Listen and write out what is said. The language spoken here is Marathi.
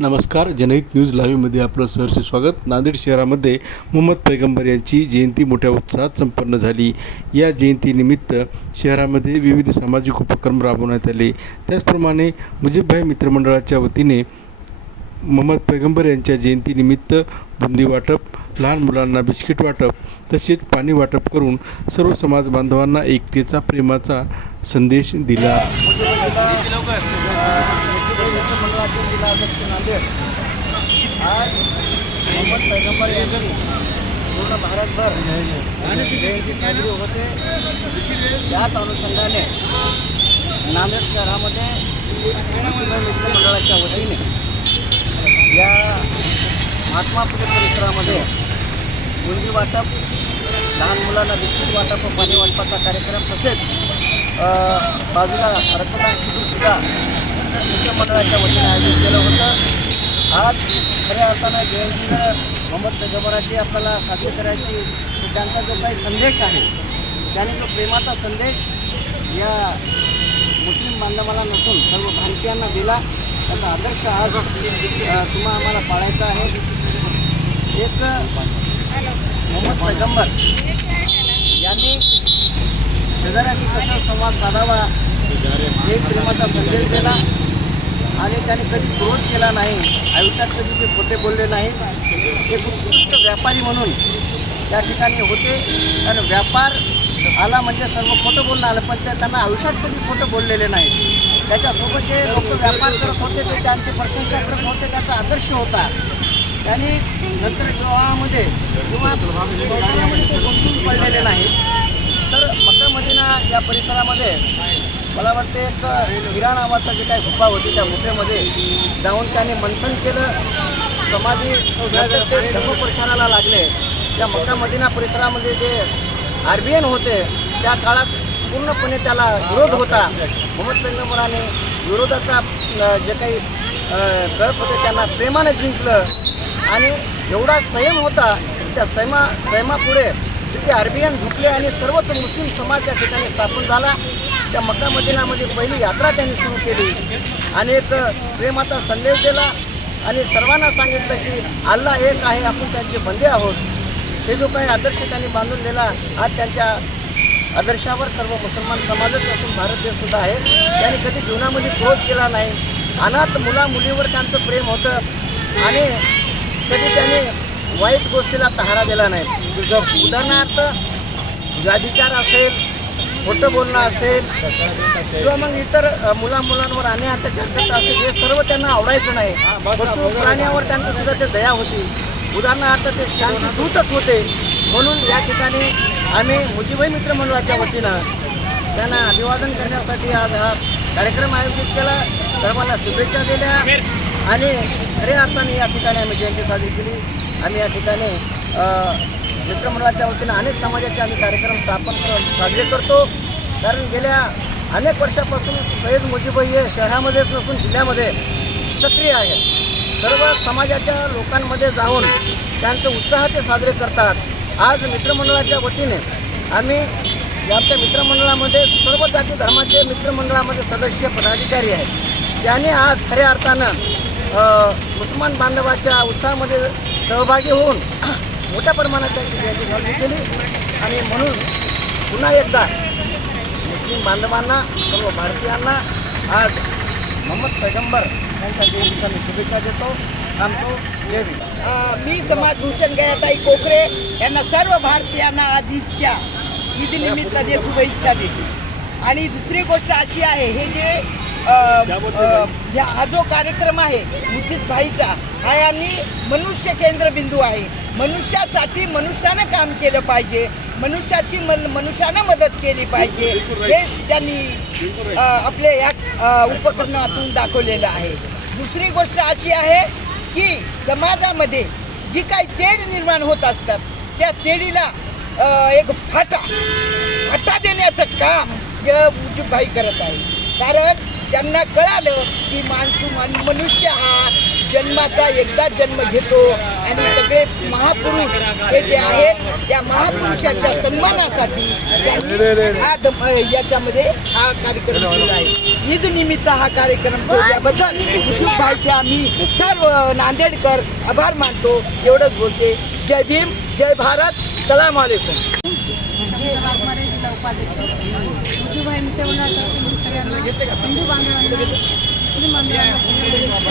नमस्कार. जनहित न्यूज लाईव्हमध्ये आपलं सहर्ष स्वागत. नांदेड शहरामध्ये मोहम्मद पैगंबर यांची जयंती मोठ्या उत्साहात संपन्न झाली. या जयंतीनिमित्त शहरामध्ये विविध सामाजिक उपक्रम राबवण्यात आले. त्याचप्रमाणे मुजीबभाई मित्रमंडळाच्या वतीने मोहम्मद पैगंबर यांच्या जयंतीनिमित्त बुंदी वाटप, लहान मुलांना बिस्किट वाटप तसेच पाणी वाटप करून सर्व समाज बांधवांना एकतेचा, प्रेमाचा संदेश दिला. मंडळाचे जिल्हा अध्यक्ष नांदेड आज मोहम्मद पैगंबर यांची पूर्ण भारतभर जयंती साजरी होते. याच अनुषंगाने नांदेड शहरामध्ये मित्रमंडळाच्या वतीने या महात्मा फुले परिसरामध्ये बुंदी वाटप, लहान मुलांना बिस्किट वाटप व पाणी वाटपाचा कार्यक्रम तसेच बाजूला रक्तदान शिबिरसुद्धा मित्रमंडळाच्या वतीने आयोजित केलं होतं. आज खऱ्या अर्थानं जयंती मोहम्मद पैगंबराची आपल्याला साजरी करायची, त्यांचा जो काही संदेश आहे त्याने जो प्रेमाचा संदेश या मुस्लिम बांधवांना नसून सर्व भारतीयांना दिला, त्याचा आदर्श आज तुम्हा आम्हाला पाळायचा आहे. एक मोहम्मद पैगंबर यांनी शेजाऱ्याशी कसा संवाद साधावा एक प्रेमाचा संदेश दिला आणि त्याने कधी क्रोध केला नाही. आयुष्यात कधी ते खोटे बोलले नाही. एक उत्कृष्ट व्यापारी म्हणून त्या ठिकाणी होते आणि व्यापार आला म्हणजे सर्व खोटं बोलणं आलं, पण त्यांना आयुष्यात कधी खोटं बोललेले नाही. त्याच्यासोबत जे लोक व्यापार करत होते ते त्यांची प्रशंसा करत होते, त्याचा आदर्श होता. त्यांनी नंतर विवाहामध्ये किंवा संसारामध्ये ते गुंतून पडलेले नाही. तर मक्का मदिना या परिसरामध्ये मला वाटते एक हिरा नावाचा जे काही गुफा होती त्या गुफेमध्ये जाऊन त्याने मंथन केलं. समाधी ते धर्मप्रचाराला लागले. त्या मक्का मदिना परिसरामध्ये जे आरबीएन होते त्या काळात पूर्णपणे त्याला विरोध होता. मोहम्मद पैगंबराने विरोधाचा जे काही कळत होते त्यांना प्रेमाने जिंकलं आणि एवढा संयम होता त्या संयमापुढे तिथे आरबीएन झुकले आणि सर्वच मुस्लिम समाज त्या ठिकाणी स्थापन झाला. त्या मक्का मदिनामध्ये पहिली यात्रा त्यांनी सुरू केली आणि एक प्रेमाचा संदेश दिला आणि सर्वांना सांगितलं की अल्लाह एक आहे, आपण त्यांचे बंदे आहोत. हे जो काही आदर्श त्यांनी बांधून दिला, आज त्यांच्या आदर्शावर सर्व मुसलमान समाजच असून भारत देशसुद्धा आहे. त्यांनी कधी जीवनामध्ये क्रोध केला नाही. अनाथ मुलीवर त्यांचं प्रेम होतं आणि कधी त्यांनी वाईट गोष्टीला तहारा दिला नाही. उदाहरणार्थ व्याभिचार असेल, खोटं बोलणं असेल किंवा मग इतर मुलांवर अन्याय अत्याचार करता असेल, हे सर्व त्यांना आवडायचं नाही. पशु प्राण्यावर त्यांच्यासुद्धा ते दया होती. उदाहरणार्थ ते शांतीदूतच होते. म्हणून या ठिकाणी आम्ही मुजीबभाई मित्रमंडळाच्या वतीनं त्यांना अभिवादन करण्यासाठी आज हा कार्यक्रम आयोजित केला. सर्वांना शुभेच्छा दिल्या आणि खऱ्या अर्थाने या ठिकाणी आम्ही जयंती साजरी केली. आम्ही या ठिकाणी मित्रमंडळाच्या वतीनं अनेक समाजाचे आम्ही कार्यक्रम साजरे करतो. कारण गेल्या अनेक वर्षापासून सय्यद मुजीबभाई हे शहरामध्येच नसून जिल्ह्यामध्ये सक्रिय आहे. सर्व समाजाच्या लोकांमध्ये जाऊन त्यांचं उत्साह ते साजरे करतात. आज मित्रमंडळाच्या वतीने आम्ही आमच्या मित्रमंडळामध्ये सर्व जाती धर्माचे मित्रमंडळामध्ये सदस्य पदाधिकारी आहेत. त्याने आज खऱ्या अर्थानं मुसलमान बांधवाच्या उत्साहामध्ये सहभागी होऊन मोठ्या प्रमाणात त्यांची जयंती साजरी केली आणि म्हणून पुन्हा एकदा मुस्लिम बांधवांना, सर्व भारतीयांना आज मोहम्मद पैगंबर यांच्या जयंतीचा मी शुभेच्छा देतो. थांबतो. जय भीम. मी समाजभूषण गयाताई कोकरे यांना सर्व भारतीयांना आज ईदनिमित्ताने शुभेच्छा देते. आणि दुसरी गोष्ट अशी आहे, हे जे हा जो कार्यक्रम आहे मुजीबभाईचा, हा यांनी मनुष्य केंद्रबिंदू आहे. मनुष्यासाठी मनुष्यानं काम केलं पाहिजे, मनुष्यानं मदत केली पाहिजे, हे त्यांनी आपल्या या उपक्रमातून दाखवलेलं आहे. दुसरी गोष्ट अशी आहे की समाजामध्ये जी काही तेढ निर्माण होत असतात त्या तेढीला एक फाटा देण्याचं काम मुजीबभाई करत आहे. कारण त्यांना कळालं की मनुष्य हा जन्माचा एकदा जन्म घेतो आणि सगळे महापुरुष हे जे आहेत त्या महापुरुषाच्या सन्मानासाठी त्यांनी याच्यामध्ये हा कार्यक्रम केला आहे. ईद निमित्त हा कार्यक्रम ठेवल्याबद्दल मुजीब भाईचे आम्ही सर्व नांदेडकर आभार मानतो. एवढंच बोलते. जय भीम, जय भारत, सलाम अलैकुम. वाघमारे जिल्हा उपाध्यक्ष मुजीबभाई तेवढा सगळ्यांना हिंदू बांधवांना मुस्लिम बांधवांना